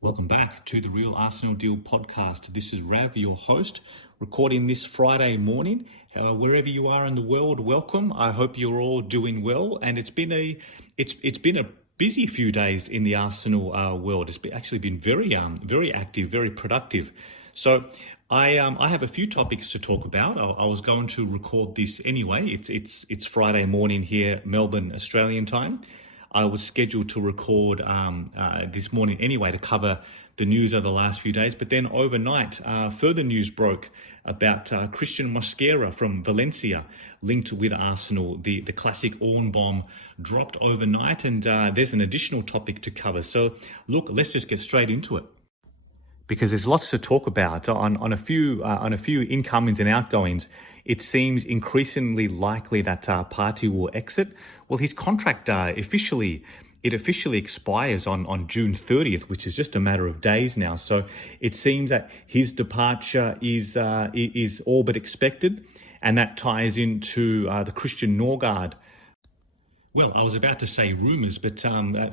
Welcome back to the Real Arsenal Deal podcast. This is Rav, your host, recording this Friday morning. Wherever you are in the world, welcome. I hope you're all doing well. And it's been a busy few days in the Arsenal world. It's actually been very active, very productive. So I have a few topics to talk about. I was going to record this anyway. It's Friday morning here, Melbourne, Australian time. I was scheduled to record this morning anyway to cover the news of the last few days. But then overnight, further news broke about Christian Mosquera from Valencia linked with Arsenal. The classic Orn bomb dropped overnight, and there's an additional topic to cover. So look, let's just get straight into it, because there's lots to talk about on a few incomings and outgoings. It seems increasingly likely that Partey will exit. Well, his contract officially expires on June 30th, which is just a matter of days now. So it seems that his departure is all but expected, and that ties into the Christian Norgaard. Well, I was about to say rumours, but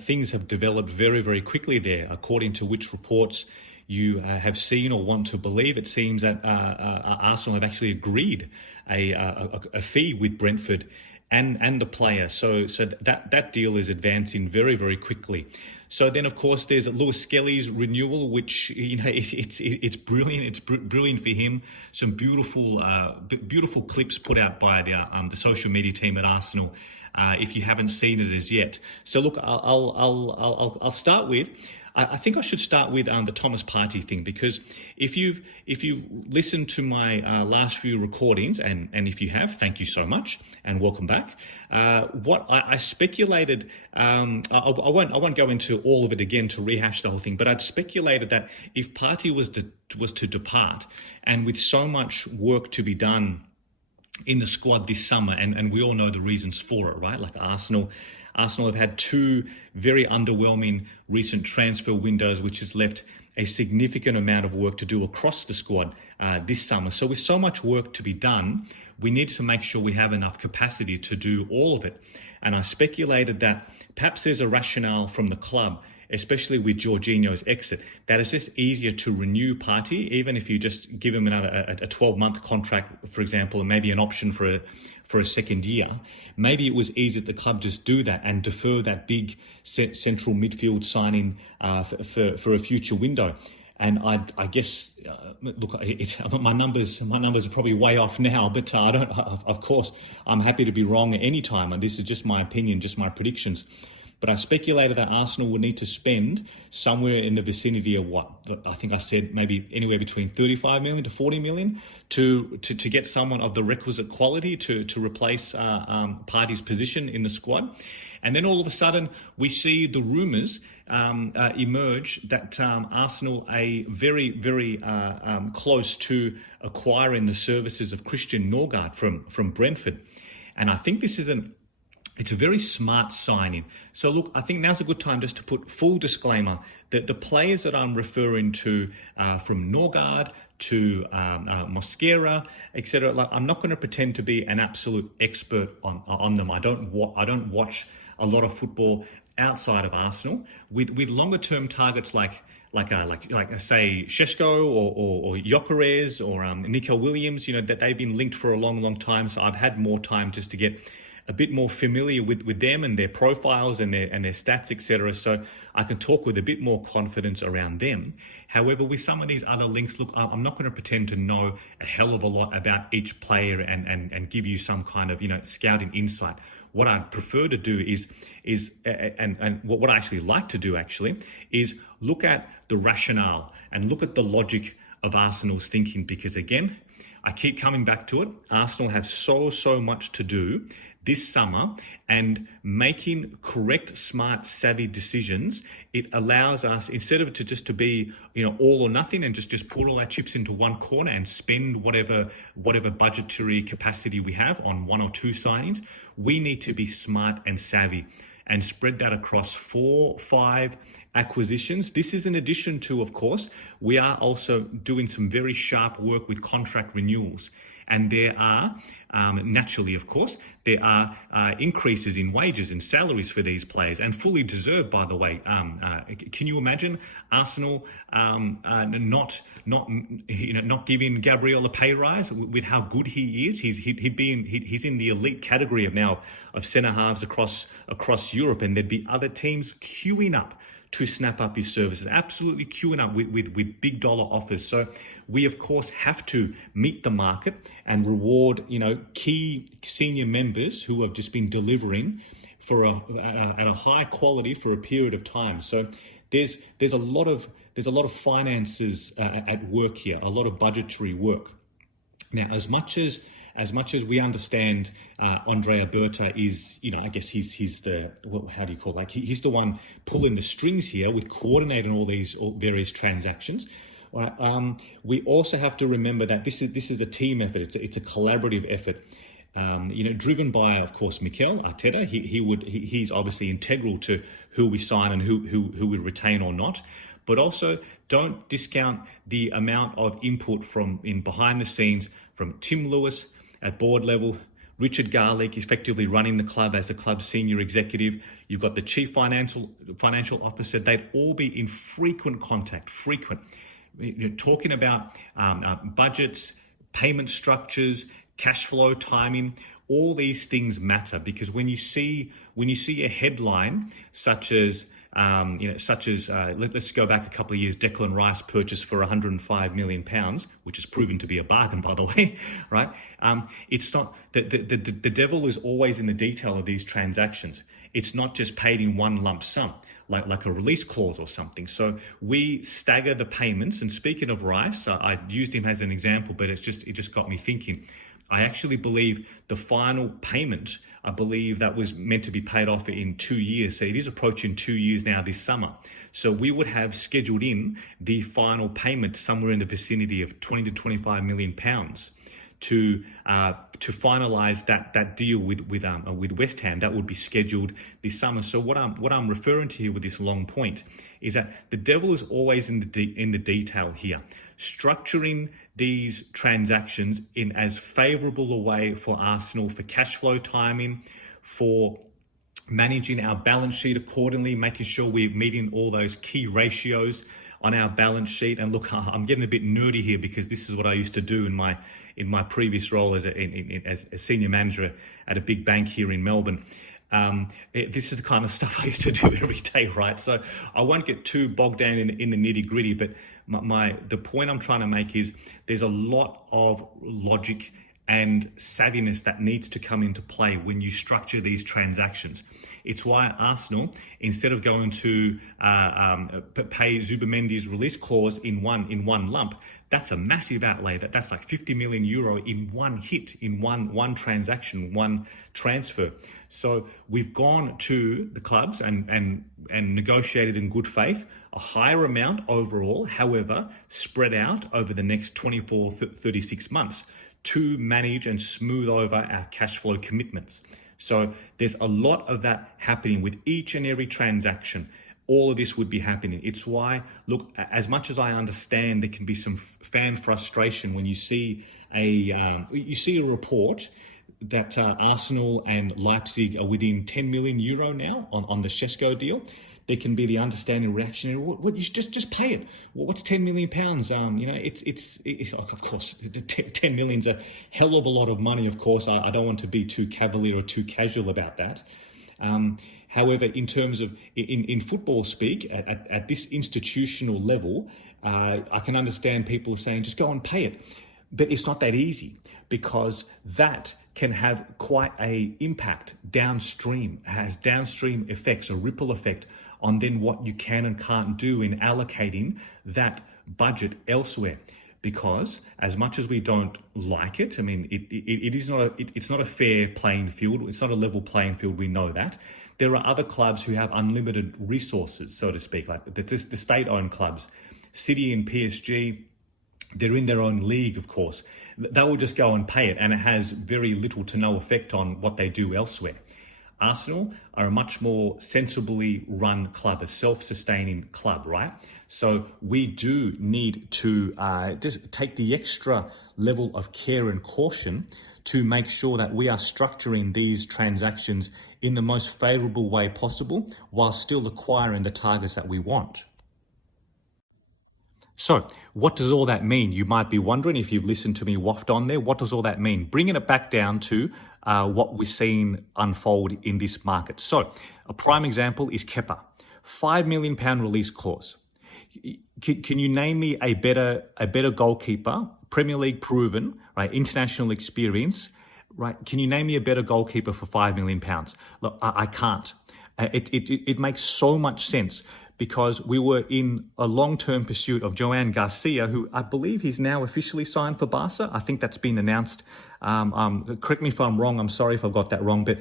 things have developed very, very quickly there, according to which reports you have seen or want to believe. It seems that Arsenal have actually agreed a fee with Brentford and the player. So that deal is advancing very, very quickly. So then, of course, there's Lewis Skelly's renewal, which it's brilliant. It's brilliant for him. Some beautiful clips put out by the social media team at Arsenal. If you haven't seen it as yet. So look, I'll start with. I think I should start with the Thomas Partey thing, because if you listened to my last few recordings, and if you have, thank you so much and welcome back. What I speculated, I won't go into all of it again to rehash the whole thing, but I'd speculated that if Partey was to depart, and with so much work to be done in the squad this summer, and we all know the reasons for it, right? Like Arsenal have had two very underwhelming recent transfer windows, which has left a significant amount of work to do across the squad this summer. So with so much work to be done, we need to make sure we have enough capacity to do all of it. And I speculated that perhaps there's a rationale from the club, especially with Jorginho's exit, that it's just easier to renew Partey, even if you just give him a 12-month contract, for example, and maybe an option for a second year. Maybe it was easier that the club just do that and defer that big central midfield signing for a future window. And I guess, look, my numbers are probably way off now, but I don't. Of course, I'm happy to be wrong at any time, and this is just my opinion, just my predictions. But I speculated that Arsenal would need to spend somewhere in the vicinity of what? I think I said maybe anywhere between 35 million to 40 million to get someone of the requisite quality to replace Partey's position in the squad. And then all of a sudden we see the rumours emerge that Arsenal are very, very close to acquiring the services of Christian Norgaard from Brentford. And I think this is it's a very smart signing. So look, I think now's a good time just to put full disclaimer that the players that I'm referring to from Norgaard to Mosquera, etc. Like, I'm not going to pretend to be an absolute expert on them. I don't watch a lot of football outside of Arsenal. With longer term targets like say Šeško or Gyökeres or Mikel Williams, that they've been linked for a long time. So I've had more time just to get a bit more familiar with them and their profiles and their stats, etc. So I can talk with a bit more confidence around them. However, with some of these other links, look, I'm not going to pretend to know a hell of a lot about each player and give you some kind of scouting insight. What I'd prefer to do is what I actually like to do is look at the rationale and look at the logic of Arsenal's thinking, because again, I keep coming back to it. Arsenal have so much to do this summer, and making correct, smart, savvy decisions, it allows us, instead of to be all or nothing and just put all our chips into one corner and spend whatever budgetary capacity we have on one or two signings, we need to be smart and savvy and spread that across 4-5 acquisitions. This is in addition to, of course, we are also doing some very sharp work with contract renewals. And there are, naturally, of course, there are increases in wages and salaries for these players, and fully deserved, by the way. Can you imagine Arsenal not giving Gabriel a pay rise with how good he is? He's in the elite category of centre halves across Europe, and there'd be other teams queuing up to snap up his services, absolutely queuing up with big dollar offers. So we, of course, have to meet the market and reward, key senior members who have just been delivering at a high quality for a period of time. So there's a lot of finances at work here, a lot of budgetary work. Now, as much as we understand, Andrea Berta is, I guess he's the, how do you call it? He's the one pulling the strings here with coordinating all these various transactions. Right? We also have to remember that this is a team effort. It's a collaborative effort. Driven by, of course, Mikel, Arteta. He's obviously integral to who we sign and who we retain or not. But also, don't discount the amount of input from in behind the scenes from Tim Lewis at board level, Richard Garlick effectively running the club as the club's senior executive. You've got the chief financial officer. They'd all be in frequent contact, talking about budgets, payment structures, cash flow, timing. All these things matter, because when you see a headline such as let's go back a couple of years, Declan Rice purchased for £105 million, which has proven to be a bargain, by the way, right? It's not the devil is always in the detail of these transactions. It's not just paid in one lump sum, like a release clause or something. So we stagger the payments. And speaking of Rice, I used him as an example, but it just got me thinking. I actually believe the final payment, I believe that was meant to be paid off in 2 years. So it is approaching 2 years now this summer. So we would have scheduled in the final payment somewhere in the vicinity of 20 to 25 million pounds to finalise that deal with West Ham. That would be scheduled this summer. So what I'm referring to here with this long point is that the devil is always in the detail here. Structuring these transactions in as favourable a way for Arsenal, for cash flow timing, for managing our balance sheet accordingly, making sure we're meeting all those key ratios on our balance sheet. And look, I'm getting a bit nerdy here because this is what I used to do in my previous role as a senior manager at a big bank here in Melbourne. This is the kind of stuff I used to do every day, right? So I won't get too bogged down in the nitty gritty, but the point I'm trying to make is there's a lot of logic and savviness that needs to come into play when you structure these transactions. It's why Arsenal, instead of going to pay Zubimendi's release clause in one lump, that's a massive outlay. That's like €50 million in one hit, in one transaction, one transfer. So we've gone to the clubs and negotiated in good faith a higher amount overall, however, spread out over the next 24, 36 months to manage and smooth over our cash flow commitments. So there's a lot of that happening with each and every transaction. All of this would be happening. It's why, look, as much as I understand there can be some fan frustration when you see a report that Arsenal and Leipzig are within €10 million now on the Šeško deal. There can be the understanding reaction. What you just pay it. What's £10 million? It's of course 10 million's a hell of a lot of money. Of course, I don't want to be too cavalier or too casual about that. However, in terms of in football speak, at this institutional level, I can understand people saying just go and pay it, but it's not that easy because that can have quite a impact downstream, has downstream effects, a ripple effect on then what you can and can't do in allocating that budget elsewhere. Because as much as we don't like it, I mean, it's not a fair playing field. It's not a level playing field. We know that. There are other clubs who have unlimited resources, so to speak, like the state-owned clubs, City and PSG. They're in their own league, of course. They will just go and pay it, and it has very little to no effect on what they do elsewhere. Arsenal are a much more sensibly run club, a self-sustaining club, right? So we do need to just take the extra level of care and caution to make sure that we are structuring these transactions in the most favourable way possible while still acquiring the targets that we want. So what does all that mean? You might be wondering if you've listened to me waft on there. What does all that mean? Bringing it back down to what we're seeing unfold in this market. So a prime example is Kepa, £5 million release clause. Can you name me a better goalkeeper, Premier League proven, right, international experience, right? Can you name me a better goalkeeper for £5 million? Look, I can't. It makes so much sense because we were in a long-term pursuit of Joan Garcia, who I believe he's now officially signed for Barca. I think that's been announced. Correct me if I'm wrong. I'm sorry if I got that wrong, but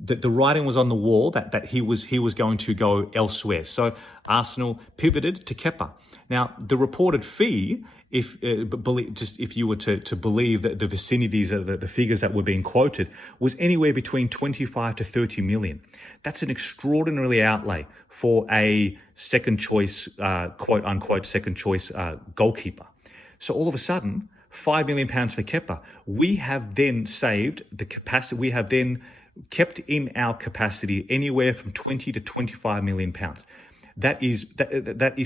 the writing was on the wall that he was going to go elsewhere. So Arsenal pivoted to Kepa. Now the reported fee, if you were to believe that the vicinities of the figures that were being quoted, was anywhere between 25 to 30 million. That's an extraordinary outlay for a second choice, quote unquote, second choice goalkeeper. So all of a sudden, £5 million for Kepa. We have then saved the capacity. We have then kept in our capacity anywhere from 20 to 25 million pounds. That is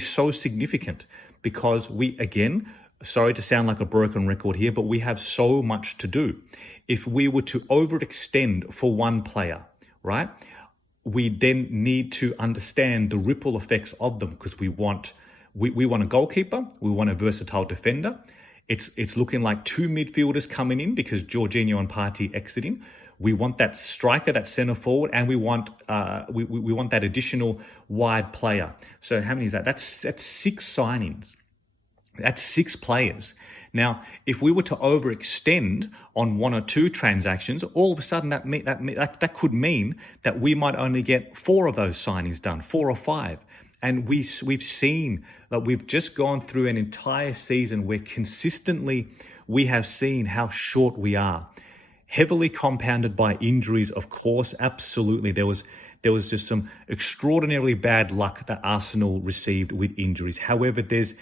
so significant because we, again, sorry to sound like a broken record here, but we have so much to do. If we were to overextend for one player, right, we then need to understand the ripple effects of them because we want a goalkeeper, we want a versatile defender. It's looking like two midfielders coming in because Jorginho and Partey exiting. We want that striker, that centre forward, and we want that additional wide player. So how many is that? That's 6 signings. That's 6 players. Now, if we were to overextend on 1 or 2 transactions, all of a sudden that could mean that we might only get 4 of those signings done, 4 or 5. And we've seen that we've just gone through an entire season where consistently we have seen how short we are. Heavily compounded by injuries, of course, absolutely. There was just some extraordinarily bad luck that Arsenal received with injuries. However, there's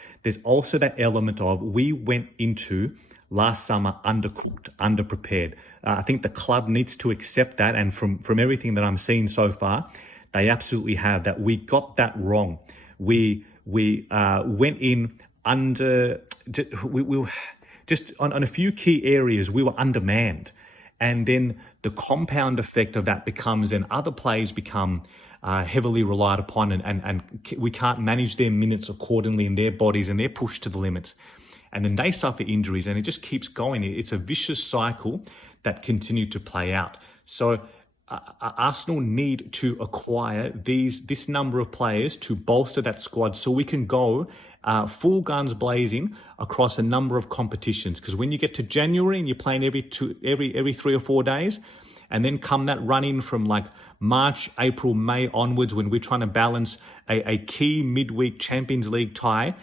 also that element of we went into last summer undercooked, underprepared. I think the club needs to accept that, and from everything that I'm seeing so far, they absolutely have that. We got that wrong. We went in under. We just on a few key areas we were undermanned. And then the compound effect of that becomes then other players become heavily relied upon and we can't manage their minutes accordingly in their bodies and they're pushed to the limits. And then they suffer injuries and it just keeps going. It's a vicious cycle that continued to play out. So Arsenal need to acquire this number of players to bolster that squad so we can go full guns blazing across a number of competitions. Because when you get to January and you're playing every 3 or 4 days, and then come that run in from like March, April, May onwards when we're trying to balance a key midweek Champions League tie,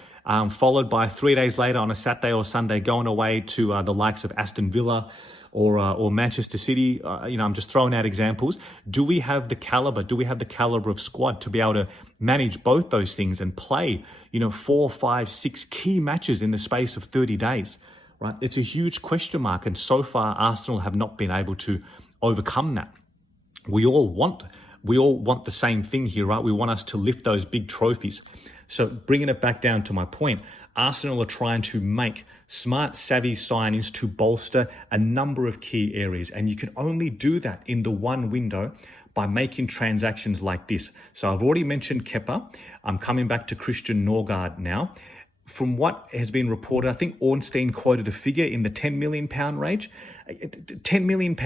followed by 3 days later on a Saturday or Sunday going away to the likes of Aston Villa or Manchester City. I'm just throwing out examples. Do we have the caliber? Do we have the caliber of squad to be able to manage both those things and play, 4, 5, 6 key matches in the space of 30 days? Right? It's a huge question mark, and so far Arsenal have not been able to overcome that. We all want the same thing here, right? We want us to lift those big trophies. So bringing it back down to my point, Arsenal are trying to make smart, savvy signings to bolster a number of key areas. And you can only do that in the one window by making transactions like this. So I've already mentioned Kepa. I'm coming back to Christian Norgaard now. From what has been reported, I think Ornstein quoted a figure in the £10 million range. £10 million.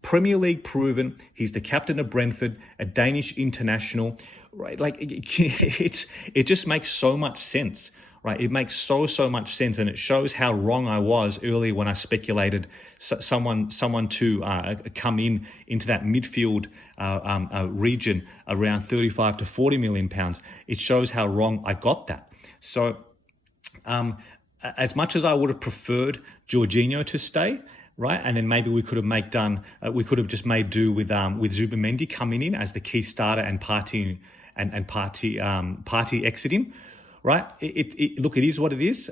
Premier League proven. He's the captain of Brentford, a Danish international. Right? Like it just makes so much sense. Right? It makes so much sense, and it shows how wrong I was earlier when I speculated someone to come into that midfield region around 35 to 40 million pounds. It shows how wrong I got that. So as much as I would have preferred Jorginho to stay, right? And then maybe we could have just made do with Zubimendi coming in as the key starter and Partey exiting, right? Look, it is what it is.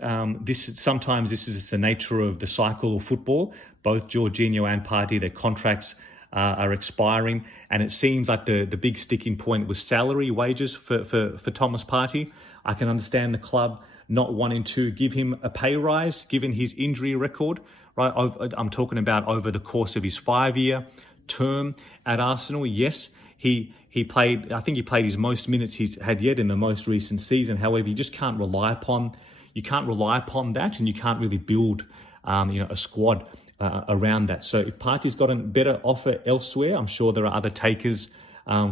Sometimes this is the nature of the cycle of football. Both Jorginho and Partey, their contracts are expiring, and it seems like the big sticking point was salary, wages for Thomas Partey. I can understand the club not wanting to give him a pay rise given his injury record, right? I'm talking about over the course of his 5-year term at Arsenal. Yes, he played. I think he played his most minutes he's had yet in the most recent season. However, you just can't rely upon that, and you can't really build a squad around that. So if Partey's got a better offer elsewhere, I'm sure there are other takers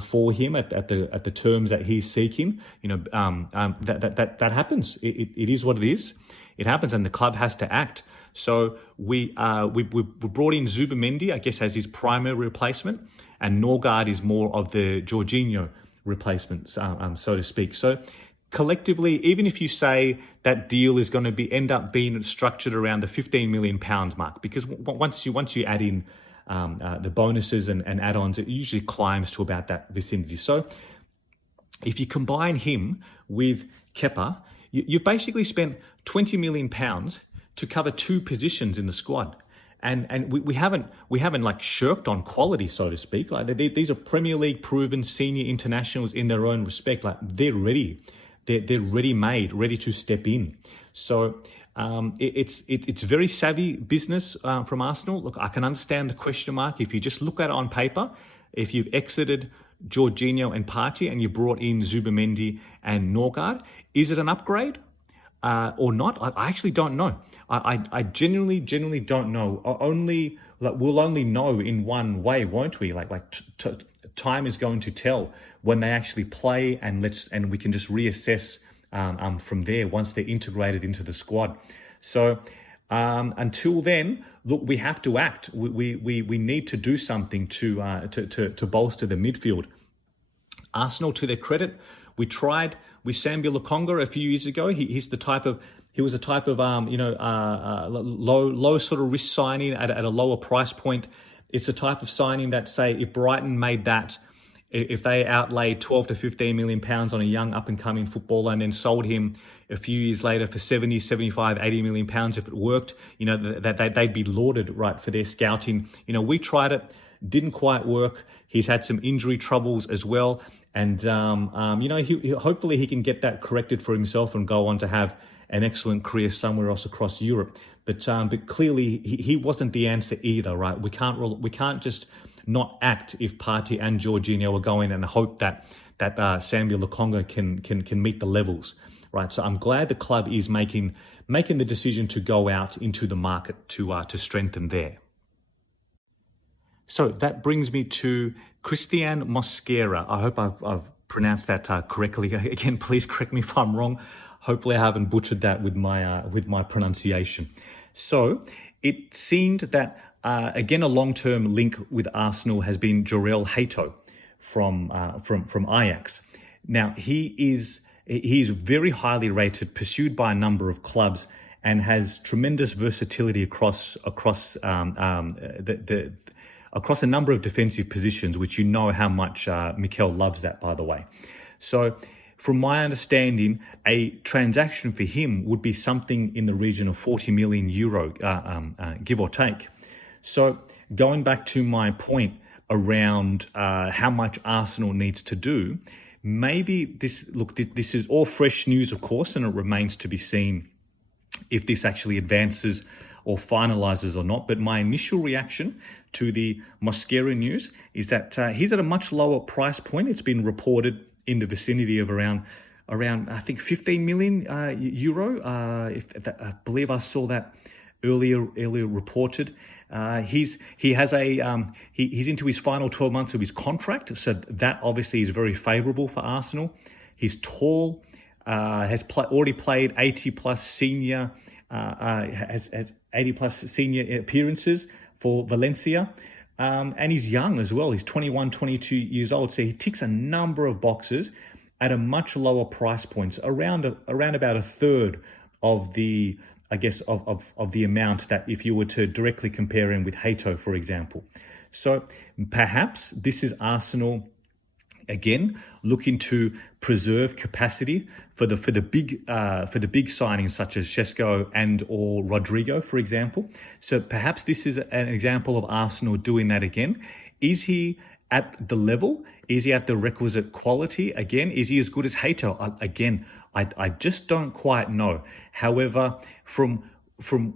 for him at the terms that he's seeking. That happens. It is what it is. It happens, and the club has to act. So we brought in Zubimendi, I guess, as his primary replacement, and Norgaard is more of the Jorginho replacement, so to speak. So collectively, even if you say that deal is going to end up being structured around the £15 million mark, because once you add in the bonuses and add-ons, it usually climbs to about that vicinity. So if you combine him with Kepa, you've basically spent £20 million to cover 2 positions in the squad. And we haven't like shirked on quality, so to speak. Like these are Premier League proven senior internationals in their own respect. Like they're ready. They're ready-made, ready to step in. So it's very savvy business from Arsenal. Look, I can understand the question mark. If you just look at it on paper, if you've exited Jorginho and Partey and you brought in Zubimendi and Norgaard, is it an upgrade or not? I actually don't know. I genuinely don't know. We'll only know in one way, won't we? Time is going to tell when they actually play, and we can just reassess from there once they're integrated into the squad. So until then, look, we have to act. We need to do something to bolster the midfield. Arsenal, to their credit, we tried with Sambi Lokonga a few years ago. He was a type of low sort of risk signing at a lower price point. It's the type of signing that, say, if Brighton made that, if they outlaid 12 to 15 million pounds on a young up-and-coming footballer and then sold him a few years later for 70, 75, 80 million pounds, if it worked, that they'd be lauded, right, for their scouting. We tried it, didn't quite work. He's had some injury troubles as well. And, hopefully he can get that corrected for himself and go on to have an excellent career somewhere else across Europe. But clearly he wasn't the answer either, right? We can't just not act if Partey and Jorginho are going and hope that Sambi Lokonga can meet the levels, right? So I'm glad the club is making the decision to go out into the market to strengthen there. So that brings me to Christian Mosquera. I hope I've pronounced that correctly. Again, please correct me if I'm wrong. Hopefully I haven't butchered that with my pronunciation. So it seemed that, again, a long-term link with Arsenal has been Jorel Hato from Ajax. Now, he is very highly rated, pursued by a number of clubs, and has tremendous versatility across a number of defensive positions, which you know how much Mikel loves that, by the way. So from my understanding, a transaction for him would be something in the region of 40 million euro, give or take. So going back to my point around how much Arsenal needs to do, maybe this is all fresh news, of course, and it remains to be seen if this actually advances or finalizes or not. But my initial reaction to the Mosquera news is that he's at a much lower price point. It's been reported in the vicinity of around I think 15 million euro. I believe I saw that earlier reported. He's into his final 12 months of his contract, so that obviously is very favourable for Arsenal. He's tall, has already played 80 plus senior appearances for Valencia. And he's young as well. He's 21, 22 years old. So he ticks a number of boxes at a much lower price point, around about a third of the I guess, of the amount that if you were to directly compare him with Hato, for example. So perhaps this is Arsenal again looking to preserve capacity for the big signings such as Šeško and or Rodrigo, for example. So perhaps this is an example of Arsenal doing that again. Is he at the level? Is he at the requisite quality? Again, is he as good as Hato? Again, I just don't quite know. However, from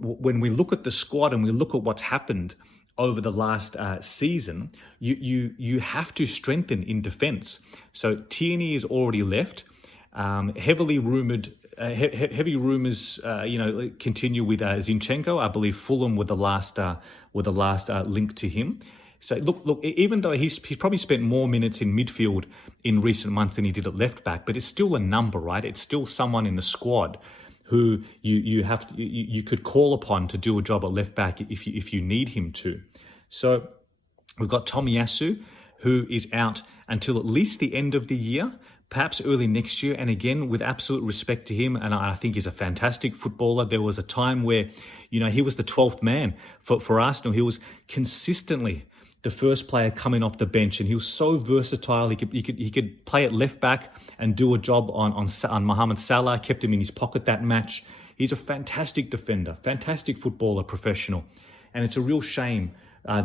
when we look at the squad and we look at what's happened over the last season, you have to strengthen in defence. So Tierney is already left. Heavy rumours, continue with Zinchenko. I believe Fulham were the last link to him. So look, even though he's probably spent more minutes in midfield in recent months than he did at left back, but it's still a number, right? It's still someone in the squad who you could call upon to do a job at left back if you need him to. So we've got Tomiyasu, who is out until at least the end of the year, perhaps early next year. And again, with absolute respect to him, and I think he's a fantastic footballer. There was a time where, he was the 12th man for Arsenal. He was consistently the first player coming off the bench, and he was so versatile. He could play at left back and do a job on Mohamed Salah. Kept him in his pocket that match. He's a fantastic defender, fantastic footballer, professional, and it's a real shame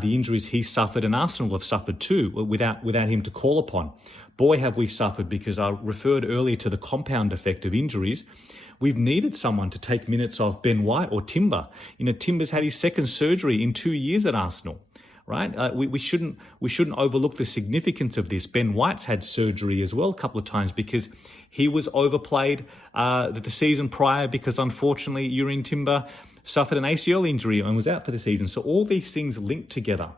the injuries he suffered, and Arsenal have suffered too, without him to call upon. Boy, have we suffered, because I referred earlier to the compound effect of injuries. We've needed someone to take minutes off Ben White or Timber. Timber's had his second surgery in 2 years at Arsenal. Right, we shouldn't overlook the significance of this. Ben White's had surgery as well a couple of times because he was overplayed the season prior because unfortunately Jurrien Timber suffered an ACL injury and was out for the season. So all these things linked together,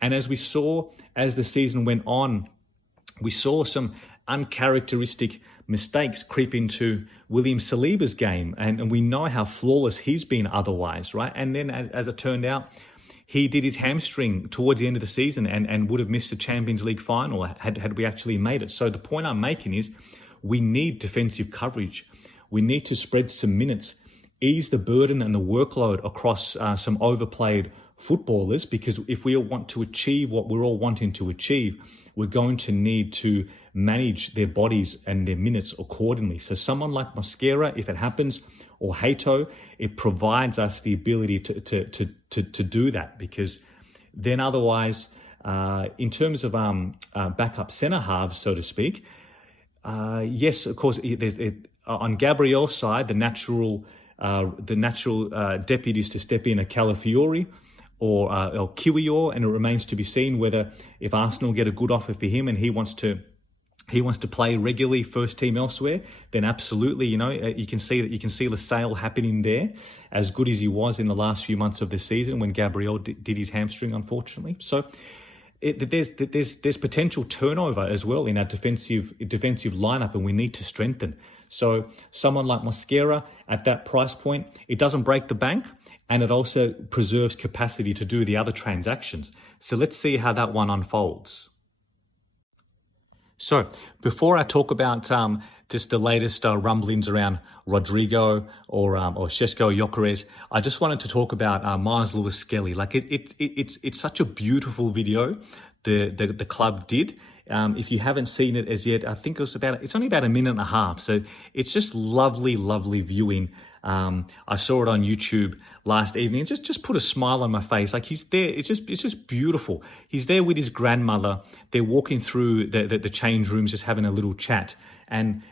and as we saw as the season went on, we saw some uncharacteristic mistakes creep into William Saliba's game, and we know how flawless he's been otherwise, right? And then as it turned out, he did his hamstring towards the end of the season and would have missed the Champions League final had we actually made it. So the point I'm making is we need defensive coverage. We need to spread some minutes, ease the burden and the workload across some overplayed footballers, because if we all want to achieve what we're all wanting to achieve, we're going to need to manage their bodies and their minutes accordingly. So someone like Mosquera, if it happens, or Hato, it provides us the ability to do that, because then otherwise, in terms of backup centre halves, so to speak, yes, of course, on Gabriel's side, the natural deputies to step in are Calafiori or Kiwior, and it remains to be seen whether if Arsenal get a good offer for him and he wants to play regularly first team elsewhere, then absolutely, you can see the sale happening there, as good as he was in the last few months of the season when Gabriel did his hamstring, unfortunately. So there's potential turnover as well in our defensive lineup, and we need to strengthen. So someone like Mosquera at that price point, it doesn't break the bank, and it also preserves capacity to do the other transactions. So let's see how that one unfolds. So before I talk about just the latest rumblings around Rodrigo or Šeško Gyökeres, I just wanted to talk about Miles Lewis-Skelly. Like it's such a beautiful video the club did. If you haven't seen it as yet, I think it's only about a minute and a half. So it's just lovely viewing. I saw it on YouTube last evening. It just put a smile on my face. Like he's there. It's just beautiful. He's there with his grandmother. They're walking through the change rooms, just having a little chat. And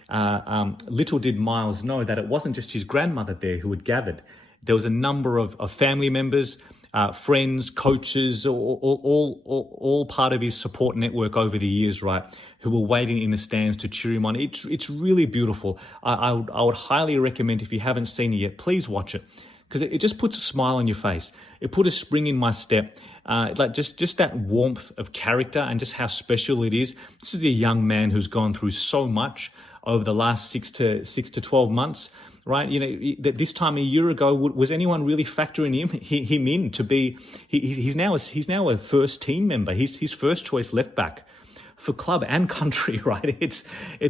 little did Miles know that it wasn't just his grandmother there who had gathered. There was a number of family members, friends, coaches, all part of his support network over the years, right, who were waiting in the stands to cheer him on. It's really beautiful. I would highly recommend, if you haven't seen it yet, please watch it, because it just puts a smile on your face. It put a spring in my step, like just that warmth of character and just how special it is. This is a young man who's gone through so much over the last 6 to 12 months. Right, this time a year ago, was anyone really factoring him in to be? He's now a first team member. He's his first choice left back for club and country. Right, it's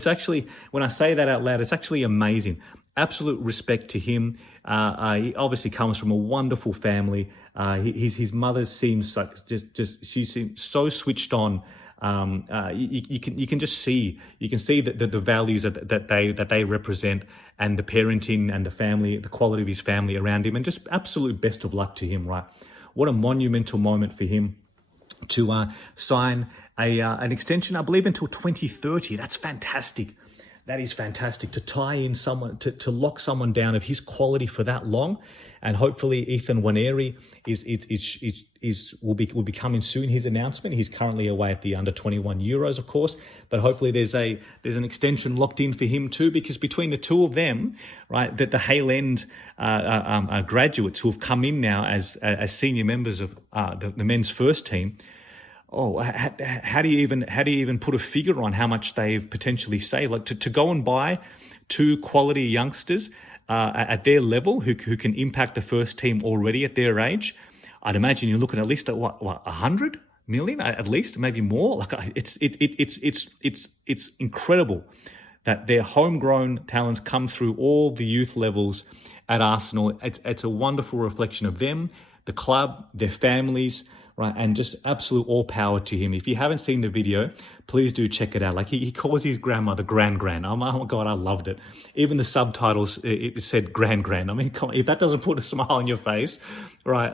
actually, when I say that out loud, it's actually amazing. absolute respect to him. He obviously comes from a wonderful family. His mother seems like she seems so switched on. You can just see that the values that they represent, and the parenting and the family, the quality of his family around him, and just absolute best of luck to him. Right, what a monumental moment for him to sign an extension, I believe, until 2030. That's fantastic. That is fantastic to tie in someone, to lock someone down of his quality for that long. And hopefully Ethan Waneri will be coming soon, his announcement. He's currently away at the under-21 Euros, of course, but hopefully there's an extension locked in for him too, because between the two of them, right, that the Hale End graduates who have come in now as senior members of the men's first team. Oh, how do you even put a figure on how much they've potentially saved? Like to go and buy two quality youngsters at their level who can impact the first team already at their age. I'd imagine you're looking at least at what 100 million at least, maybe more. Like it's incredible that their homegrown talents come through all the youth levels at Arsenal. It's a wonderful reflection of them, the club, their families. Right, and just absolute all power to him. If you haven't seen the video, please do check it out. Like he calls his grandmother Gran. Oh my God, I loved it. Even the subtitles, it said Gran. I mean, come on, if that doesn't put a smile on your face, right?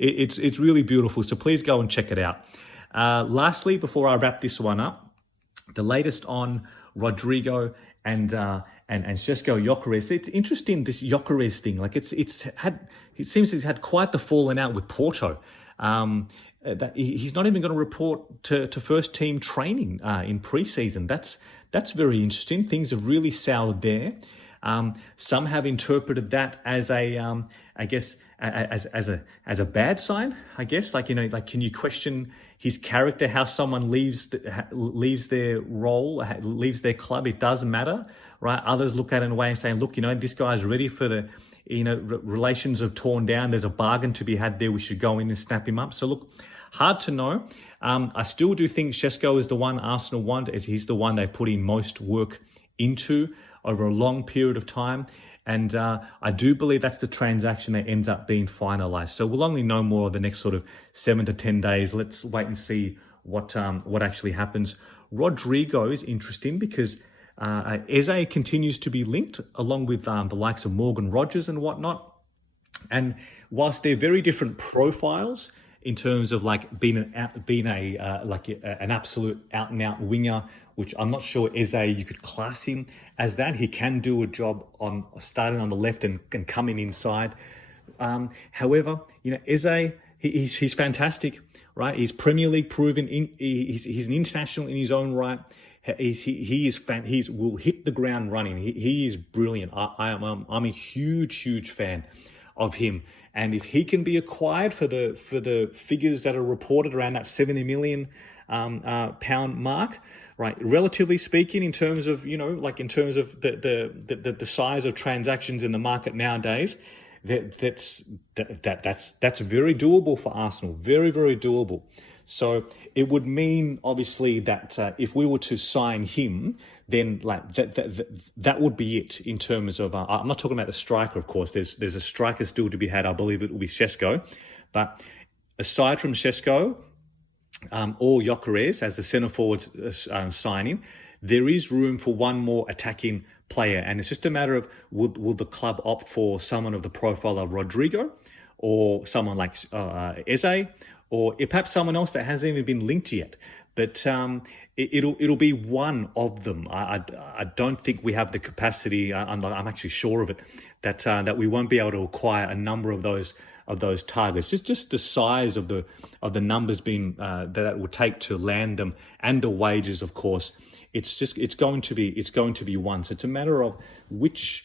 It's really beautiful. So please go and check it out. Lastly, before I wrap this one up, the latest on Rodrigo and Šeško Gyökeres. It's interesting, this Gyökeres thing. Like it seems he's had quite the falling out with Porto. That he's not even going to report to first team training in preseason. That's very interesting. Things have really soured there. Some have interpreted that as a as a bad sign. I guess, like can you question his character? How someone leaves their role, leaves their club? It does matter, right? Others look at it in a way and saying, look, this guy's ready for the, relations have torn down. There's a bargain to be had there. We should go in and snap him up. So look, hard to know. I still do think Šeško is the one Arsenal want, as he's the one they put in most work into over a long period of time. And I do believe that's the transaction that ends up being finalised. So we'll only know more of the next sort of 7 to 10 days. Let's wait and see what actually happens. Rodrigo is interesting because Eze continues to be linked along with the likes of Morgan Rogers and whatnot. And whilst they're very different profiles in terms of like being an absolute out and out winger, which I'm not sure Eze you could class him as that. He can do a job on starting on the left and coming inside. However, Eze, he's fantastic, right? He's Premier League proven. He's an international in his own right. He will hit the ground running. He is brilliant. I'm a huge fan of him, and if he can be acquired for the figures that are reported around that 70 million pound mark, right? Relatively speaking, in terms of in terms of the size of transactions in the market nowadays, that's very doable for Arsenal. Very doable. So it would mean, obviously, that if we were to sign him, then that would be it in terms of. I'm not talking about the striker, of course. There's a striker still to be had. I believe it will be Šeško, but aside from Šeško or Gyökeres as the centre forward signing, there is room for one more attacking player, and it's just a matter of will the club opt for someone of the profile of Rodrigo, or someone like Eze, or perhaps someone else that hasn't even been linked yet. But it'll be one of them. I don't think we have the capacity. I'm actually sure of it that we won't be able to acquire a number of those targets. Just the size of the numbers being that it would take to land them, and the wages, of course. It's going to be one. So it's a matter of which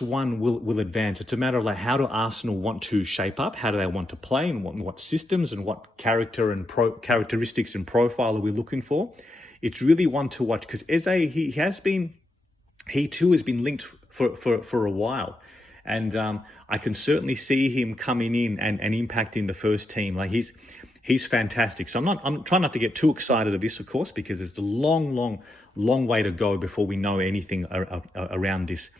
one will advance. It's a matter of how do Arsenal want to shape up? How do they want to play? And what systems and what characteristics and profile are we looking for? It's really one to watch, because Eze, he too has been linked for a while. And I can certainly see him coming in and impacting the first team. He's fantastic. So I'm trying not to get too excited of this, of course, because there's a long way to go before we know anything around this.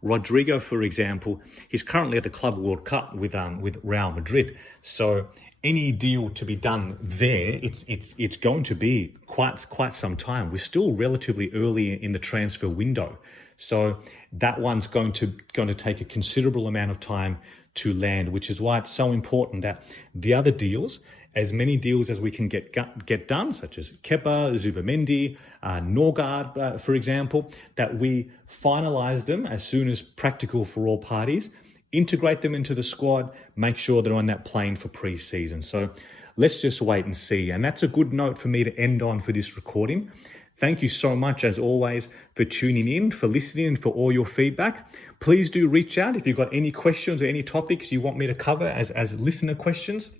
Rodrigo, for example, he's currently at the Club World Cup with Real Madrid. So any deal to be done there, it's going to be quite some time. We're still relatively early in the transfer window, so that one's going to take a considerable amount of time to land, which is why it's so important that the other deals, as many deals as we can get done, such as Kepa, Zubamendi, Norgaard, for example, that we finalise them as soon as practical for all parties, integrate them into the squad, make sure they're on that plane for pre-season. So let's just wait and see. And that's a good note for me to end on for this recording. Thank you so much, as always, for tuning in, for listening, and for all your feedback. Please do reach out if you've got any questions or any topics you want me to cover as listener questions.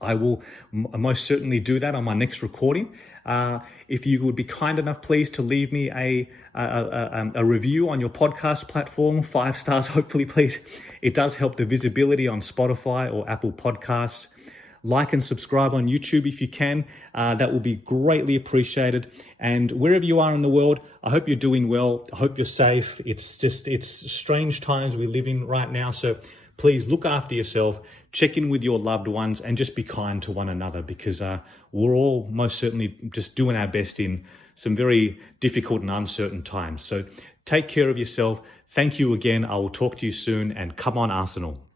I will most certainly do that on my next recording. If you would be kind enough, please, to leave me a review on your podcast platform, 5 stars, hopefully, please. It does help the visibility on Spotify or Apple Podcasts. Like and subscribe on YouTube if you can. That will be greatly appreciated. And wherever you are in the world, I hope you're doing well. I hope you're safe. It's strange times we live in right now. So please look after yourself, check in with your loved ones, and just be kind to one another, because we're all most certainly just doing our best in some very difficult and uncertain times. So take care of yourself. Thank you again. I will talk to you soon, and come on, Arsenal.